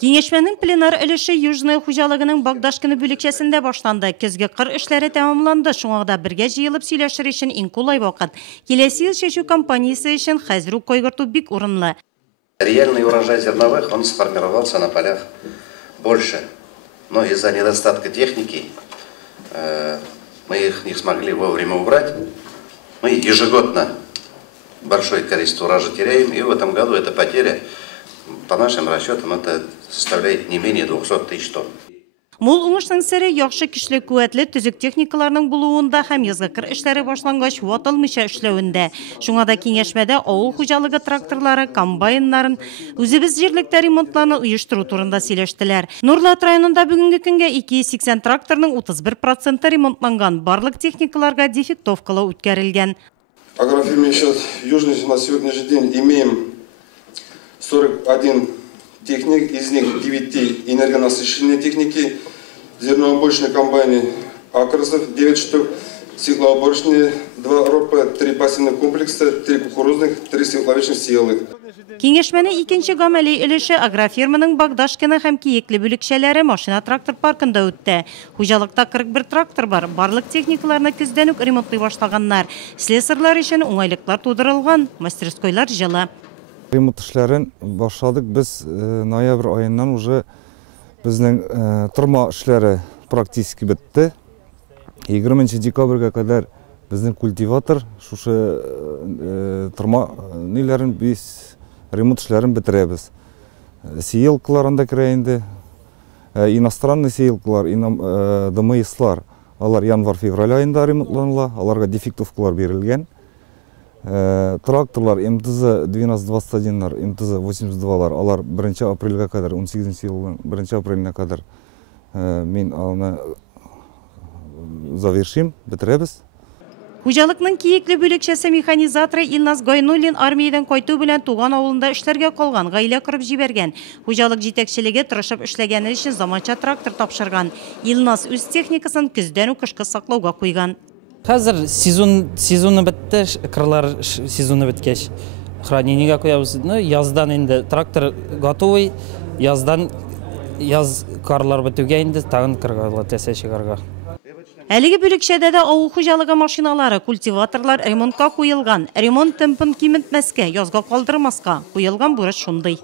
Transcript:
Кеңешменің пленар өліші Южный хужалығының Багдашкіні бүлікшесінде башланды. Көзге қыр ішлері тәмамланды. Шуңағда бірге жиылып сөйлешір үшін инкулай вақыт. Келесі ел шешу компаниясы үшін хәзіру койгырту бик урынлы. Реальный урожай зерновых, он сформировался на полях больше. Но из-за недостатка техники мы их не смогли вовремя убрать. Мы ежегодно большое количество урожая теряем, и в этом году эта потеря, по нашим расчетам, это составляет не менее 200 тысяч тонн. Мол уңышның сәрі яқшы күшлі куәтлі түзік техникаларының бұлуында һәм язғы қыр ішлері башланғаш ватылмыша эшләуендә. Шуңада кеңешмәдә ауыл хуҗалыгы тракторлары, комбайннарын, үзебез җирлектә ремонтларны оештыру турында сөйләштеләр. Нурлат районында бүгенге көнгә 280 тракторның 31% ремонтланган, барлык техникаларга дефектовкалау үткәрелгән. Агрофирме счет Южный на сегодняшний день имеем 41 техник, из них 9 энергонасыщенные техники, зерноуборочные комбайны Акросов 9 штук, свеклоуборочные 2 ропа, 3 пассивных комплекса, 3 кукурузных, 3 свекловичных сеялых. Кеңешмәне икенче гамәли өлеше агрофирманың Багдашкины һәм Киекле бүлекчәләре машина трактор паркында үтте. Хуҗалыкта 41 трактор бар. Барлык техникаларны көздән үк ремонтлый башлаганнар. Слесарьлар өчен уңайлыклар тудырылган, мастерскойлар җылы. Ремонт эшләрен башладык без ноябрь айыннан уже безнең тырма эшләре практически бетте. 20 декабрьгә кадәр безнең культиватор шушы тырма ниләрен без ремонт эшләрен бетерәбез. Сеялкалар анда керә инде. Иностранный сеялкалар, ДМСлар, алар январь-февраль айында ремонтланыла, аларга дефектовкалар бирелгән. Тракторлар МТЗ 1221-лар, МТЗ 82-лар, алар 1 апрельгә кадәр, 18 елның 1 апреленә кадәр мин аны завершим, бетерәбез. Хуҗалыкның Киекле бүлекчәсе механизаторы Илназ Гайнуллин армиядан кайту белән туган авылында эшләргә калган, гаилә корып җибәргән. Хуҗалык җитәкчелеге тырышып эшләгәне өчен заманча трактор тапшырган. Илназ үз техникасын көздән үк кышкы саклауга куйган. Хәзер сезоны бетте, кырлар сезоны беткәч, хранениегә куябыз. Яздан инде трактор готовый, яз карлар бетүгә инде тагын кырга тәсә чыгарга. Әлеге бүлекчәдә дә авыл хуҗалыгы машиналары, культиваторлар ремонтка куелган. Ремонт темпын киметмәскә, язга калдырмаска куелган бурыч шундый.